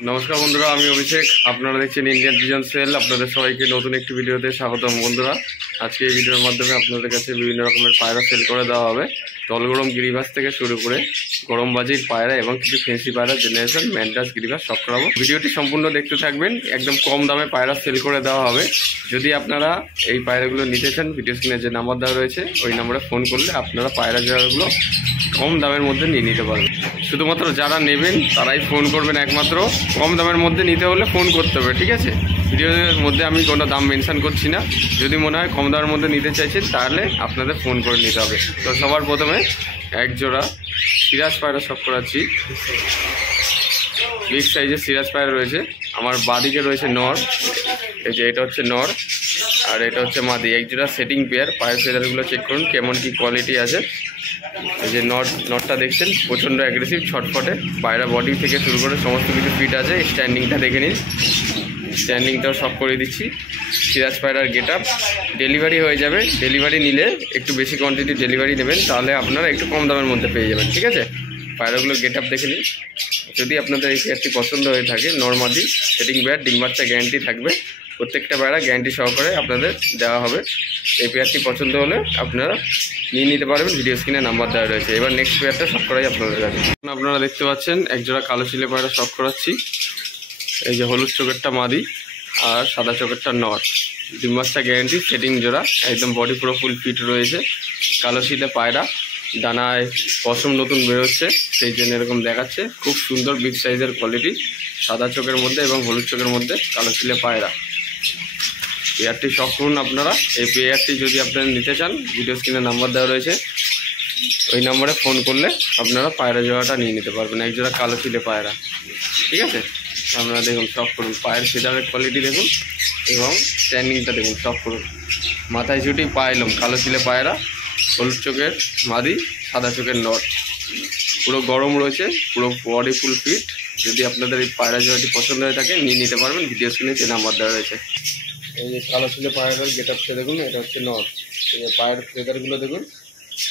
নমস্কার বন্ধুরা, আমি অভিষেক। আপনারা দেখছেন ইন্ডিয়ান পিজন সেল। আপনাদের সবাইকে নতুন একটি ভিডিওতে স্বাগতম। বন্ধুরা, আজকে এই ভিডিওর মাধ্যমে আপনাদের কাছে বিভিন্ন রকমের পায়রা সেল করে দেওয়া হবে। জলগরম গিরিবাস থেকে শুরু করে গরম বাজির পায়রা এবং কিছু ফেন্সি পায়রা, জেনারেশন, ম্যান্ডাস, গিরিবাস সব করাবো। ভিডিওটি সম্পূর্ণ দেখতে থাকবেন। একদম কম দামে পায়রা সেল করে দেওয়া হবে। যদি আপনারা এই পায়রাগুলো নিতে চান, ভিডিও স্ক্রিনে যে নাম্বার দেওয়া রয়েছে ওই নাম্বারে ফোন করলে আপনারা পায়রা জোড়াগুলো কম দামের মধ্যে নিয়ে নিতে পারবেন। শুধুমাত্র যারা নেবেন তারাই ফোন করবেন। একমাত্র কম দামের মধ্যে নিতে হলে ফোন করতে হবে, ঠিক আছে? ভিডিওর মধ্যে আমি কোনো দাম মেনশন করছি না। যদি মনে হয় কম দামের মধ্যে নিতে চাইছেন তাহলে আপনাদের ফোন করে নিতে হবে। তো সবার প্রথমে এক জোড়া সিরাজ পায়রা শখ করাচ্ছি। বিগ সাইজের সিরাজ পায়রা রয়েছে। আমার বাদিকে রয়েছে নর, এই যে এটা হচ্ছে নর আর এটা হচ্ছে মাদি। এক জোড়া সেটিং পেয়ার। পায়ের ফেদারগুলো চেক করুন কেমন কি কোয়ালিটি আছে। এই যে নটটা দেখছেন, প্রচণ্ড অ্যাগ্রেসিভ, ছটফটে। পায়রা বডি থেকে শুরু করে সমস্ত কিছু ফিট আছে। স্ট্যান্ডিংটা দেখে নিন, স্ট্যান্ডিংটাও সব করে দিচ্ছি। সিরাজ পায়রার গেট আপ। ডেলিভারি হয়ে যাবে। ডেলিভারি নিলে একটু বেশি কোয়ান্টিটি ডেলিভারি নেবেন, তাহলে আপনারা একটু কম দামের মধ্যে পেয়ে যাবেন, ঠিক আছে? পায়রাগুলো গেট আপ দেখে নিন। যদি আপনাদের এই পেয়ারটি পছন্দ হয়ে থাকে, নর্মাদি সেটিং পেয়ার, ডিম বাচ্চা গ্যারান্টি থাকবে। প্রত্যেকটা পায়রা গ্যারান্টি সহকারে আপনাদের দেওয়া হবে। এই পেয়ারটি পছন্দ হলে আপনারা নিয়ে নিতে পারবেন। ভিডিও স্ক্রিনে নাম্বার দেওয়া রয়েছে। এবার নেক্সট পেয়ারটা শখ করাই আপনাদের কাছে। আপনারা দেখতে পাচ্ছেন একজোড়া কালো চিলে পায়রা শখ করাচ্ছি। এই যে হলুদ চোখেরটা মাদি আর সাদা চোখেরটা নর। ডিম বাচ্চা গ্যারান্টি, সেটিং জোড়া, একদম বডি পুরো ফুল ফিট রয়েছে। কালো চিলে পায়রা, ডানায় পশম নতুন বেরোচ্ছে, সেই জন্য এরকম দেখাচ্ছে। খুব সুন্দর বিগ সাইজের কোয়ালিটি, সাদা চোখের মধ্যে এবং হলুদ চোখের মধ্যে কালো চিলে পায়রা। পেয়ারটি শখ করুন আপনারা। এই পেয়ারটি যদি আপনারা নিতে চান, ভিডিও স্ক্রিনে নাম্বার দেওয়া রয়েছে, ওই নাম্বারে ফোন করলে আপনারা পায়রা জোড়াটা নিয়ে নিতে পারবেন। এক জোড়া কালো চিলে পায়রা, ঠিক আছে? আপনারা দেখুন, শখ করুন। পায়ের ফেদারের কোয়ালিটি দেখুন এবং স্ট্যান্ডিংটা দেখুন, শখ করুন। মাথায় ছুটি, পাইলাম কালো চিলে পায়রা, হলুদ চোখের মাদি, সাদা চোখের নট। পুরো গরম রয়েছে, পুরো বডি ফুল ফিট। যদি আপনাদের এই পায়রা জোড়াটি পছন্দ হয়ে থাকে, নিয়ে নিতে পারবেন। ভিডিও স্ক্রিনে যে নাম্বার দেওয়া রয়েছে। এই যে কালো চিলে পায়রার গেট আপটা দেখুন, এটা হচ্ছে নট। এই যে পায়ের ফেদারগুলো দেখুন,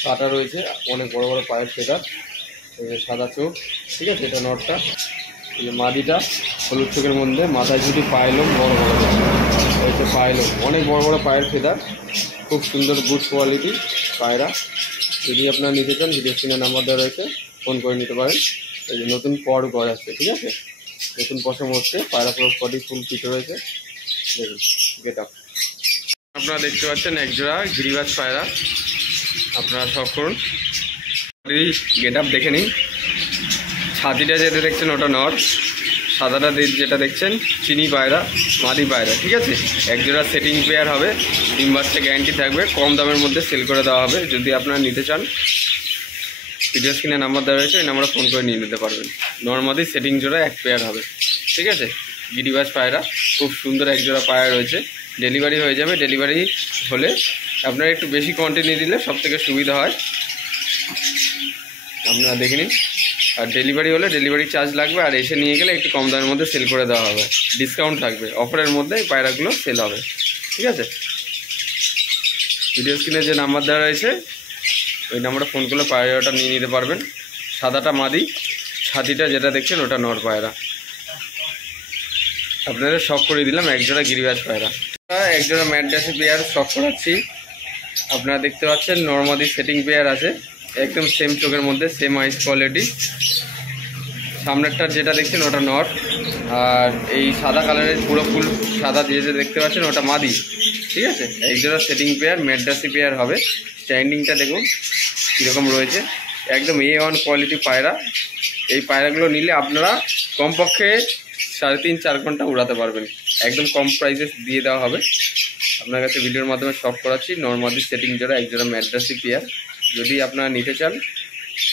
কাটা রয়েছে, অনেক বড় বড় পায়ের ফেদার। এই যে সাদা চোখ, ঠিক আছে? এটা নটটা। এই যে মাদিটা হলুদ চোখের মধ্যে, মাথায় যদি পাইলম বড় বড়, এই যে পাইলম, অনেক বড় বড় পায়ের ফেদার। খুব সুন্দর গুড কোয়ালিটি পায়রা। যদি আপনারা নিতে চান, ভিডিও স্ক্রিনে নাম্বার দেওয়া রয়েছে, ফোন করে নিতে পারেন। এই যে নতুন পর গড় আছে, ঠিক আছে? নতুন পশম হচ্ছে। পায়রা পুরো বডি ফুল ফিট রয়েছে। দেখুন গেট আপ। আপনারা দেখতে পাচ্ছেন একজোড়া গিরিবাজ পায়রা। আপনারা শখ করুন। গেট আপ দেখে নিন। ছাতিটা যেটা দেখছেন ওটা নর, সাদাটা যেটা দেখছেন চিনি পায়রা, মাদি পায়রা, ঠিক আছে? একজোড়া সেটিং পেয়ার হবে। ডিম বাচ্চা গ্যারান্টি থাকবে। কম দামের মধ্যে সেল করে দেওয়া হবে। যদি আপনারা নিতে চান, ভিডিও স্ক্রিনে নাম্বার দেওয়া রয়েছে, ওই নাম্বারে ফোন করে নিয়ে নিতে পারবেন। নর্মাদি সেটিং জোড়া এক পেয়ার হবে, ঠিক আছে? গিরিবাজ পায়রা, খুব সুন্দর একজোড়া পায়রা রয়েছে। ডেলিভারি হয়ে যাবে। ডেলিভারি হলে আপনারা একটু বেশি কোয়ান্টিটি দিলে সবথেকে সুবিধা হয়। আপনারা দেখে নিন। আর ডেলিভারি হলে ডেলিভারি চার্জ লাগবে, আর এসে নিয়ে গেলে একটু কম দামের মধ্যে সেল করে দেওয়া হবে। ডিসকাউন্ট থাকবে। অফারের মধ্যে এই পায়রাগুলো সেল হবে, ঠিক আছে? ভিডিও স্ক্রিনে যে নাম্বার দেওয়া রয়েছে ওই নাম্বারে ফোন করলে পায়রাটা নিয়ে নিতে পারবেন। সাদাটা মাদি, ছাতিটা যেটা দেখছেন ওটা নর পায়রা। আপনাদের শখ করে দিলাম একজোড়া গিরিবাজ পায়রা। একজোড়া ম্যাড্রাসি পেয়ার শখ করাচ্ছি। আপনারা দেখতে পাচ্ছেন নর্মাদি সেটিং পেয়ার আছে, একদম সেম চোখের মধ্যে, সেম আইস কোয়ালিটি। সামনেরটা যেটা দেখছেন ওটা নট, আর এই সাদা কালারের পুরো ফুল সাদা যেটা দেখতে পাচ্ছেন ওটা মাদি, ঠিক আছে? একজোড়া সেটিং পেয়ার ম্যাড্রাসি পেয়ার হবে। স্ট্যান্ডিংটা দেখুন কীরকম রয়েছে, একদম A1 কোয়ালিটি পায়রা। এই পায়রাগুলো নিলে আপনারা কমপক্ষে 3.5-4 ঘন্টা উড়াতে পারবেন। একদম কম প্রাইসে দিয়ে দেওয়া হবে। আপনার কাছে ভিডিওর মাধ্যমে শখ করাচ্ছি নর্মাদি সেটিং জোড়া একজোড়া ম্যাড্রাসি পেয়ার। যদি আপনারা নিতে চান,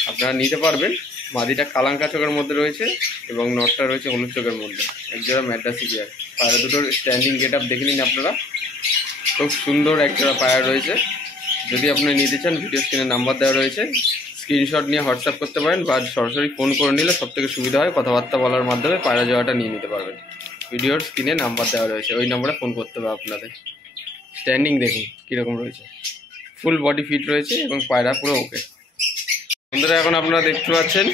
আপনারা নিতে পারবেন। মাদিটা কালাঙ্কা চোখের মধ্যে রয়েছে এবং নটটা রয়েছে হলুদ চোখের মধ্যে। একজোড়া ম্যাড্রাসি পেয়ার। পায়রা দুটোর স্ট্যান্ডিং গেট আপ দেখে নিন আপনারা। খুব সুন্দর একজোড়া পায়রা রয়েছে। যদি আপনারা নিতে চান, ভিডিও স্ক্রিনে নাম্বার দেওয়া রয়েছে, স্ক্রিনশট নিয়ে হোয়াটসঅ্যাপ করতে পারেন বা সরাসরি ফোন করে নিলে সবথেকে সুবিধা হয়। কথাবার্তা বলার মাধ্যমে পায়রা জোড়াটা নিয়ে নিতে পারবেন। ভিডিওর স্ক্রিনে নাম্বার দেওয়া রয়েছে, ওই নম্বরে ফোন করতে হবে আপনাদের। স্ট্যান্ডিং দেখুন কীরকম রয়েছে, ফুল বডি ফিট রয়েছে এবং পায়রা পুরো ওকে। বন্ধুরা, এখন আপনারা দেখতে পাচ্ছেন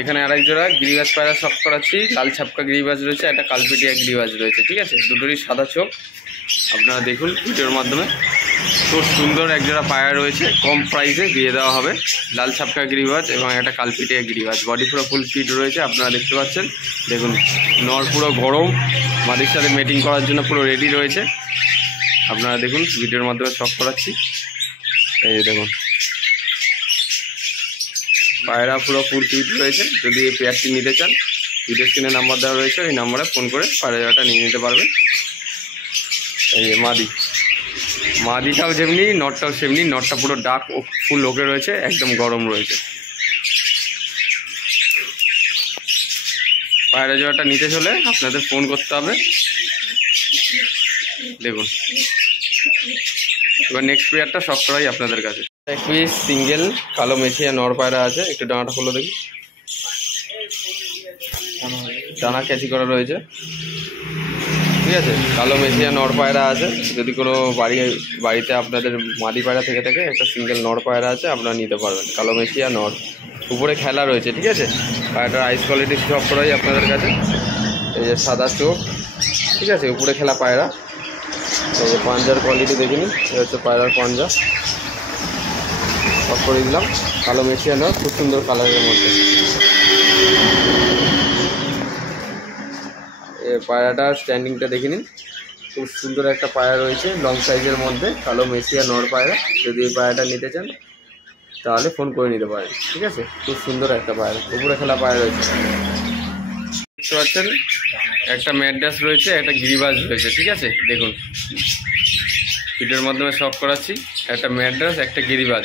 এখানে আরেক জোড়া গিরিবাজ পায়রা শখ করাচ্ছি, লাল ছাপকা গিরিবাজ রয়েছে, একটা কালপিটিয়া গিরিবাজ রয়েছে, ঠিক আছে। দুটোরই সাদা চোখ, আপনারা দেখুন ভিডিওর মাধ্যমে। খুব সুন্দর এক জোড়া পায়রা রয়েছে, কম প্রাইসে দিয়ে দেওয়া হবে। লাল ছাপকা গিরিবাজ এবং একটা কালপিটিয়া গিরিবাজ, বডি পুরো ফুল ফিট রয়েছে, আপনারা দেখতে পাচ্ছেন। দেখুন নর পুরো গরম, মাদির সাথে মেটিং করার জন্য পুরো রেডি রয়েছে। আপনারা দেখুন ভিডিওর মাধ্যমে শখ করাচ্ছি। এই দেখুন পায়রা পুরো ফুল ফিট রয়েছে। যদি এই পেয়ারটি নিতে চান, ভিডিও স্ক্রিনে নাম্বার দেওয়া রয়েছে, এই নাম্বারে ফোন করে পায়রা জোড়াটা নিয়ে নিতে পারবেন। এই মাদিটাও যেমনি নটটাও সেমনি, নটটা পুরো ডাক ও ফুল ওকে রয়েছে, একদম গরম রয়েছে। পায়রা জোড়াটা নিতে চলে আপনাদের ফোন করতে হবে। দেখুন এবার নেক্সট পেয়ারটা শখ করাই আপনাদের কাছে। এক পিস সিঙ্গেল কালো মেছিয়া নর পায়রা আছে, একটু ডানাটা খুলে দেখি। ডানা ক্যাচি করা রয়েছে, ঠিক আছে। কালো মেছিয়া নর পায়রা আছে। যদি কোনো বাড়িতে আপনাদের মাদি পায়রা থেকে থাকে, একটা সিঙ্গেল নর পায়রা আছে, আপনারা নিতে পারবেন। কালো মেছিয়া নর, উপরে খেলা রয়েছে, ঠিক আছে। পায়রাটার আইস কোয়ালিটি সব করাই আপনাদের কাছে। এই যে সাদা চোখ, ঠিক আছে, উপরে খেলা পায়রা। এই যে পাঞ্জার কোয়ালিটি দেখে নিন, এটা হচ্ছে পায়রার পাঞ্জা, সব করে দিলাম। কালো মেছিয়া নর, খুব সুন্দর কালারের মধ্যে। পায়রাটার স্ট্যান্ডিংটা দেখে নিন, খুব সুন্দর একটা পায়রা রয়েছে, লং সাইজের মধ্যে, কালো মেছিয়া নর পায়রা। যদি এই পায়রাটা নিতে চান তাহলে ফোন করে নিতে পারেন, ঠিক আছে। খুব সুন্দর একটা পায়রা, উপরে খেলা পায়রা রয়েছে। দেখতে পাচ্ছেন একটা ম্যাড্রাস রয়েছে, একটা গিরিবাজ রয়েছে, ঠিক আছে। দেখুন ভিডিওর মাধ্যমে শখ করাচ্ছি, একটা ম্যাড্রাস একটা গিরিবাজ,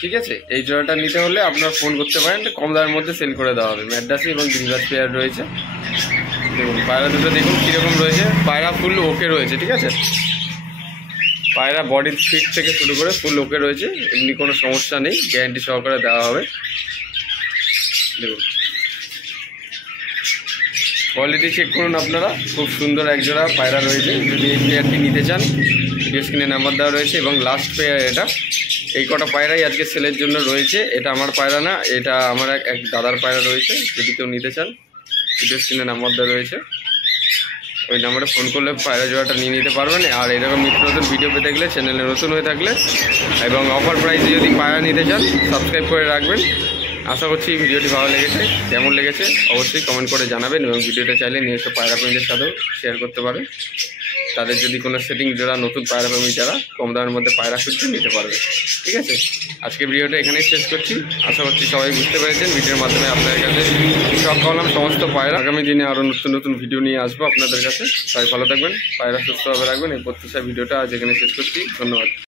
ঠিক আছে। এই জোড়াটা নিতে হলে আপনারা ফোন করতে পারেন, কম দামের মধ্যে সেল করে দেওয়া হবে। ম্যাড্রাসি এবং গিরিবাজ পেয়ার রয়েছে। দেখুন পায়রা দুটো দেখুন কীরকম রয়েছে, পায়রা ফুল ওকে রয়েছে, ঠিক আছে। পায়রা বডির ফিট থেকে শুরু করে ফুল ওকে রয়েছে, এমনি কোনো সমস্যা নেই, গ্যারান্টি সহকারে দেওয়া হবে। দেখুন কোয়ালিটি চেক করুন আপনারা, খুব সুন্দর এক জোড়া পায়রা রয়েছে। যদি এই পেয়ারটি নিতে চান, ভিডিও স্ক্রিনে নাম্বার দেওয়া রয়েছে। এবং লাস্ট পেয়ার এটা, এই কটা পায়রাই আজকে সেলের জন্য রয়েছে। এটা আমার পায়রা না, এটা আমার এক দাদার পায়রা রয়েছে। যদি কেউ নিতে চান, ভিডিও স্ক্রিনে নাম্বার দেওয়া রয়েছে, ওই নাম্বারে ফোন করলে পায়রা জোড়াটা নিয়ে নিতে পারবেন। আর এরকম নিত্য নতুন ভিডিও পেতে গেলে, চ্যানেলে নতুন হয়ে থাকলে এবং অফার প্রাইসে যদি পায়রা নিতে চান, সাবস্ক্রাইব করে রাখবেন। আশা করছি ভিডিওটি ভালো লেগেছে। কেমন লেগেছে অবশ্যই কমেন্ট করে জানাবেন, এবং ভিডিওটা চাইলে নিজস্ব পায়রা প্রেমীদের সাথেও শেয়ার করতে পারেন। তাদের যদি কোনো সেটিং যারা নতুন পায়রা প্রেমী যারা কম দামের মধ্যে পায়রা খুঁজতে নিতে পারবে, ঠিক আছে। আজকে ভিডিওটা এখানেই শেষ করছি। আশা করছি সবাই বুঝতে পেরেছেন। ভিডিওর মাধ্যমে আপনাদের কাছে সব করলাম সমস্ত পায়রা। আগামী দিনে আরও নতুন নতুন ভিডিও নিয়ে আসবো আপনাদের কাছে। সবাই ভালো থাকবেন, পায়রা সুস্থভাবে রাখবেন। এই প্রত্যাশা ভিডিওটা আজ এখানে শেষ করছি। ধন্যবাদ।